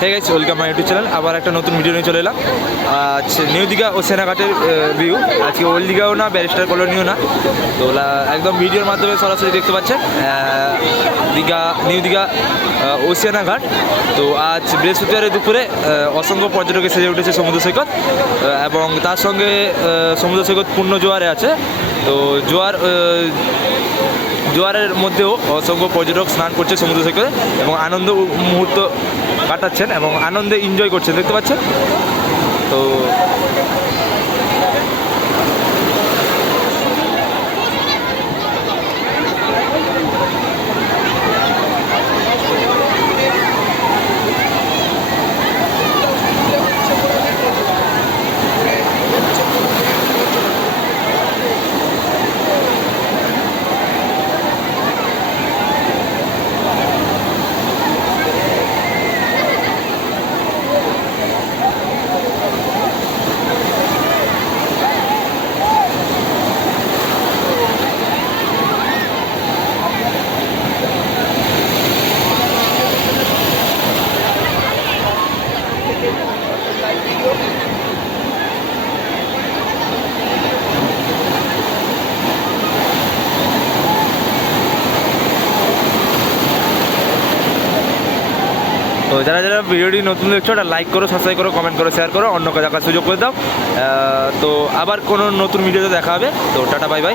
Hey guys welcome my YouTube channel আবার একটা নতুন ভিডিও নিয়ে চলে এলাম। আজ নিউ দীঘা ও সেনাঘাটের ভিউ আজকে ওল্ড দীঘাও না ব্যারিস্টার কলোনিও না। তো একদম ভিডিওর মাধ্যমে সরাসরি দেখতে পাচ্ছেন দীঘা নিউ দীঘা আহ, ওসিয়ানা তো আজ বৃহস্পতিবারের দুপুরে অসংখ্য পর্যটকে সেজে উঠেছে সমুদ্র সৈকত এবং তার সঙ্গে সমুদ্র সৈকত পূর্ণ জোয়ারে আছে। তো জোয়ার জোয়ারের মধ্যেও অসংখ্য পর্যটক স্নান করছে সমুদ্র সৈকতে এবং আনন্দ মুহূর্ত কাটাচ্ছেন এবং আনন্দে এনজয় করছেন। দেখতে পাচ্ছেন? তো তো যারা যারা ভিডিওটি নতুন দেখছ ওটা লাইক করো সাবস্ক্রাইব করো কমেন্ট করো শেয়ার করো অন্য কাজ সুযোগ করে দাও। তো আবার কোনো নতুন ভিডিওতে দেখা হবে। তো টাটা বাই বাই